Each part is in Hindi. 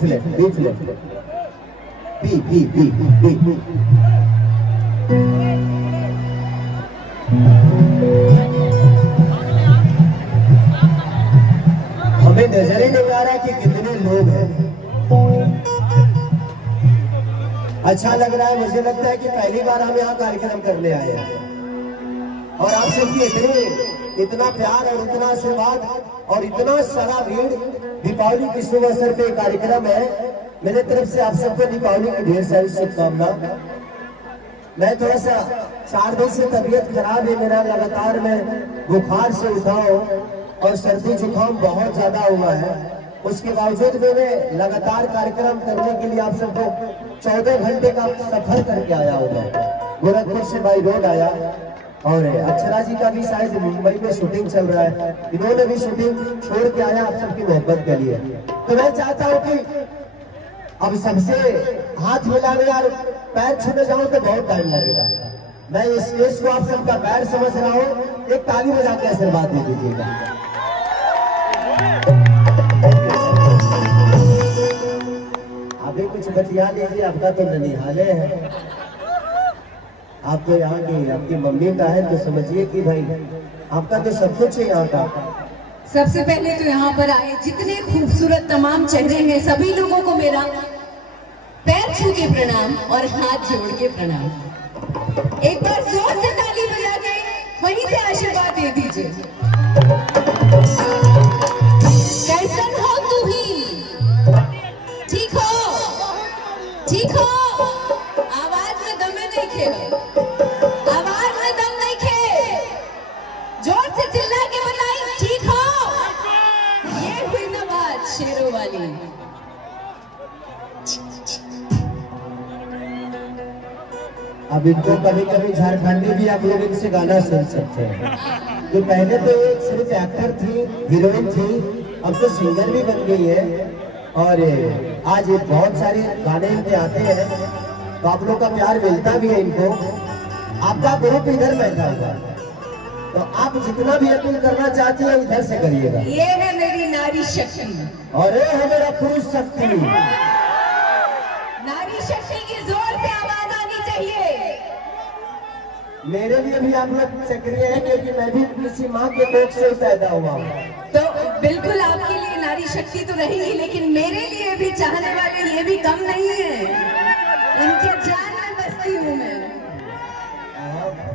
Flat B flat B B B B. हमें नजर ही नहीं आ रहा कि कितने लोग हैं। अच्छा लग रहा है, मुझे लगता है कि पहली बार हम यहाँ कार्यक्रम करने आए हैं और आप सबकी इतना प्यार और इतना आशीर्वाद और इतना सारा भीड़। दीपावली के शुभ अवसर पे कार्यक्रम है। मेरे तरफ से आप सबको दीपावली की ढेर सारी शुभकामना। मैं थोड़ा सा 4 दिन से तबीयत खराब है मेरा, लगातार मैं बुखार से उठा हूँ और सर्दी जुकाम बहुत ज्यादा हुआ है। उसके बावजूद मैंने लगातार कार्यक्रम करने के लिए आप सबको 14 घंटे का सफर करके आया होगा। गोरखपुर से बाई रोड आया और अक्षरा जी का भी शायद मुंबई में शूटिंग चल रहा है, इन्होंने भी शूटिंग छोड़ के आया आप सबकी मोहब्बत के लिए। तो मैं चाहता हूँ कि अब सबसे हाथ मिलाने और पैर छूने जाऊं तो बहुत टाइम लगेगा। मैं इस स्टेज को आप सबका पैर समझ रहा हूँ, एक ताली बजा के आशीर्वाद दे दीजिएगा। अभी कुछ बतिया लीजिए, आपका तो ननिहाले है, आप तो यहाँ की आपकी मम्मी का है, तो समझिए कि भाई आपका तो सब कुछ है यहाँ का। सबसे पहले तो यहाँ पर आए जितने खूबसूरत तमाम चेहरे हैं, सभी लोगों को मेरा पैर छू के प्रणाम और हाथ जोड़ के प्रणाम। एक बार जोर से ताली बजा के वहीं से आशीर्वाद दे दीजिए। कैसन हो तुम्ही? ठीक हो? ठीक हो? आवाज में दम नहीं खे, आवाज में दम नहीं खे, जोर से चिल्ला के बताई ठीक हो? ये हुई ना बात शेरों वाली। अब इनको कभी कभी झारखंडी भी आप लोग इनसे गाना सुन सकते हैं। तो पहले तो एक सिर्फ एक्टर थी, हीरोइन थी, अब तो सिंगर भी बन गई है और आज बहुत सारे गाने इनके आते हैं, तो आप लोग का प्यार मिलता भी है इनको। आपका ग्रुप इधर बैठा हुआ है, तो आप जितना भी अपील करना चाहती है इधर से करिएगा। ये है मेरी नारी शक्ति और ये है मेरा पुरुष शक्ति। नारी शक्ति की जोर से आवाज आनी चाहिए। मेरे लिए भी आप लोग सक्रिय है, क्योंकि मैं भी किसी माँ के कोख से पैदा हुआ हूँ। तो बिल्कुल आपके लिए नारी शक्ति तो रहेगी, लेकिन मेरे लिए भी चाहने वाले ये भी कम नहीं है। इनके जान में बसती हूँ मैं।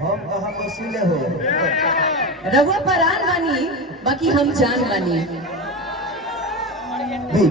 हम कहाँ वसीले हो, रवा परान बानी, बाकी हम जान बानी। भी